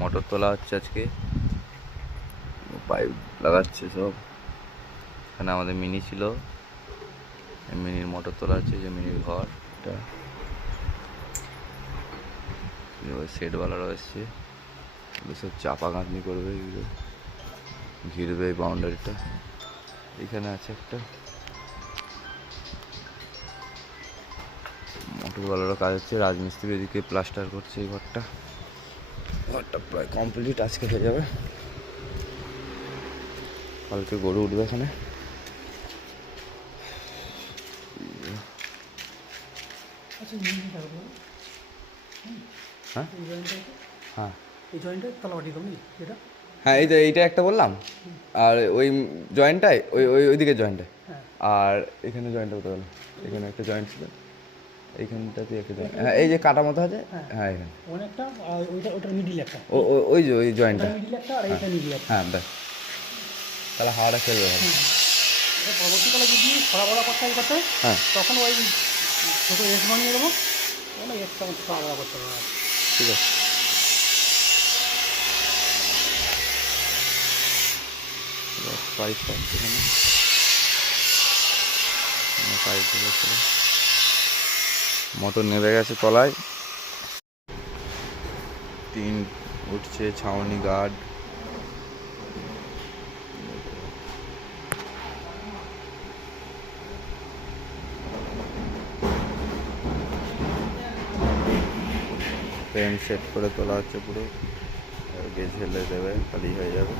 Motor তোলা হচ্ছে আজকে, পাইপ লাগাচ্ছে সব। এখানে আমাদের মিনি ছিল, মিনির মোটর তোলা হচ্ছে, যে মিনির ঘর এটা। সেটওয়ালারা এসছে, সব চাপা গাঁথনি করবে, ঘিরবে এই বাউন্ডারিটা। এখানে আছে একটা মোটরওয়ালারও কাজ হচ্ছে, রাজমিস্ত্রি এদিকে প্লাস্টার করছে। এই ঘরটা প্রায় কমপ্লিট, আজকে হয়ে যাবে। কালকে গরু উঠবে এখানে। হ্যাঁ হ্যাঁ হ্যাঁ, এই তো এইটা একটা বললাম, আর ওই জয়েন্টটাই ওইদিকে জয়েন্টে, আর এখানে জয়েন্টটা কোথাও গেল, এখানে একটা জয়েন্ট ছিল, এইখানটাতে একটা জয়েন্ট, হ্যাঁ এই যে কাটা মতো আছে, হ্যাঁ এখানে ওই যে ওই জয়েন্টটা, হ্যাঁ ব্যাস, তাহলে হাওয়াটা খেলবে ভালো। পরবর্তীকালে যদি সরা করতে হ্যাঁ তখন ওই ছোটো এস বানিয়ে দেবো, ওটা এসটা সরা করতে হবে। ঠিক আছে। পাইপ পাচ্ছে এখানে, পাইপ ছিল, মোটর নেমে গেছে তলায়, টিন উঠছে, ছাউনি গার্ড। ফ্রেম সেট করে তোলা হচ্ছে পুরো, গেজ ফেলে দেবে, খালি হয়ে যাবে।